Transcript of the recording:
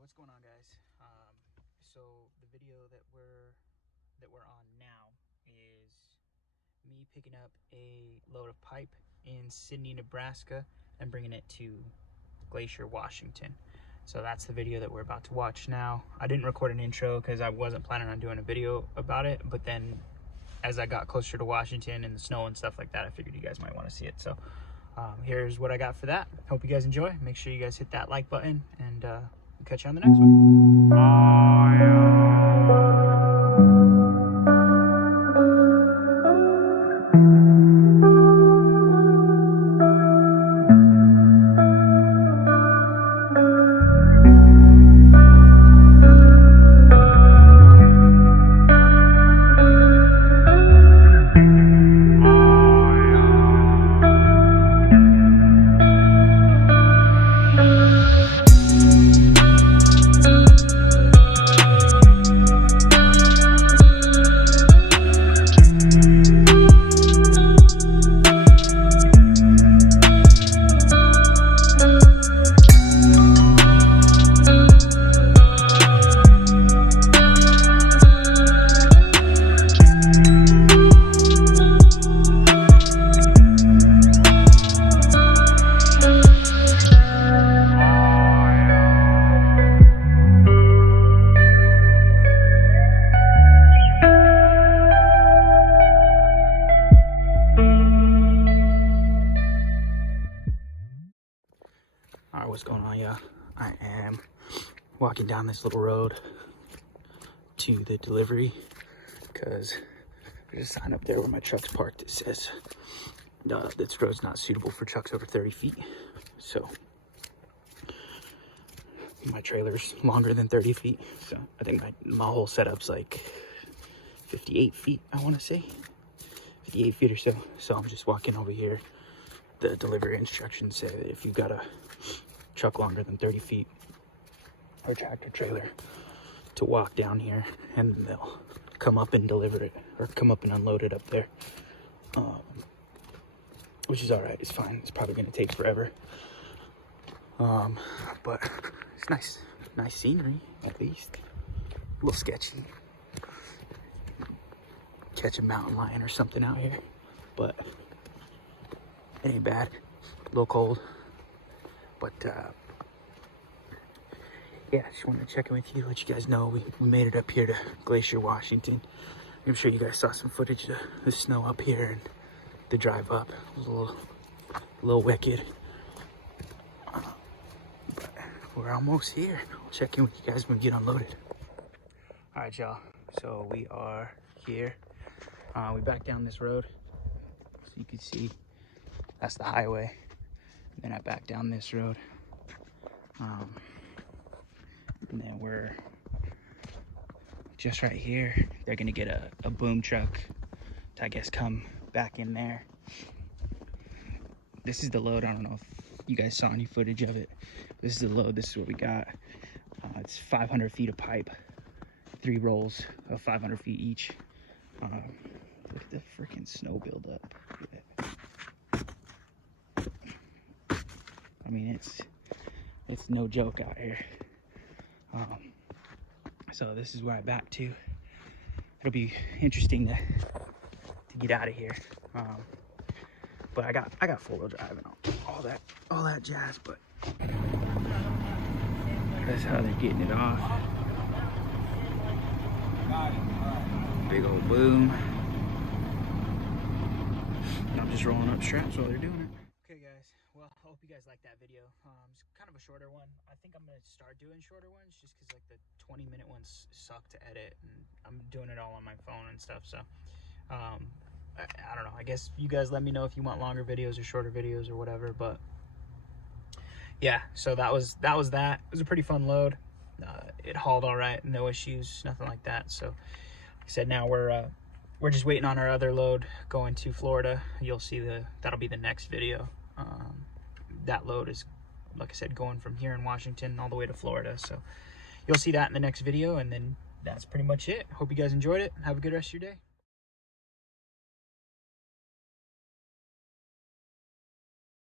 What's going on, guys? So the video that we're on now is me picking up a load of pipe in Sidney, Nebraska, and bringing it to Glacier, Washington. So that's the video that we're about to watch now. I didn't record an intro because I wasn't planning on doing a video about it, but then as I got closer to Washington and the snow and stuff like that, I figured you guys might want to see it. So here's what I got for that. Hope you guys enjoy. Make sure you guys hit that like button, and we'll catch you on the next one. Alright, what's going on, y'all? I am walking down this little road to the delivery because there's a sign up there where my truck's parked that says this road's not suitable for trucks over 30 feet. So my trailer's longer than 30 feet. So I think my whole setup's like 58 feet, I want to say. 58 feet or so. So I'm just walking over here. The delivery instructions say that if you've got a truck longer than 30 feet or tractor trailer, to walk down here, and they'll come up and deliver it or come up and unload it up there, which is all right. It's fine. It's probably going to take forever, but it's nice scenery, at least. A little sketchy. Catch a mountain lion or something out here, but it ain't bad. A little cold, but yeah, just wanted to check in with you, let you guys know we made it up here to Glacier, Washington. I'm sure you guys saw some footage of the snow up here and the drive up. It was a little wicked, but we're almost here. I'll check in with you guys when we get unloaded. All right, y'all. So we are here. We back down this road, so you can see that's the highway. And then I back down this road. And then we're just right here. They're gonna get a boom truck to, I guess, come back in there. This is the load. I don't know if you guys saw any footage of it. This is the load. This is what we got. It's 500 feet of pipe, 3 rolls of 500 feet each. Look at the freaking snow buildup. I mean, it's no joke out here. So this is where I back to. It'll be interesting to get out of here. But I got 4-wheel drive and all that jazz. But that's how they're getting it off. Big old boom. And I'm just rolling up straps while they're doing it. Okay, guys. Well, I hope you guys liked that video. It's kind of a shorter one. I think I'm gonna start doing shorter ones just because like the 20-minute ones suck to edit, and I'm doing it all on my phone and stuff. So I don't know. I guess you guys let me know if you want longer videos or shorter videos or whatever. But yeah, so that was that. It was a pretty fun load. It hauled all right, no issues, nothing like that. So like I said, now we're just waiting on our other load going to Florida. You'll see that'll be the next video. That load is, like I said, going from here in Washington all the way to Florida. So you'll see that in the next video, and then that's pretty much it. Hope you guys enjoyed it. Have a good rest of your day.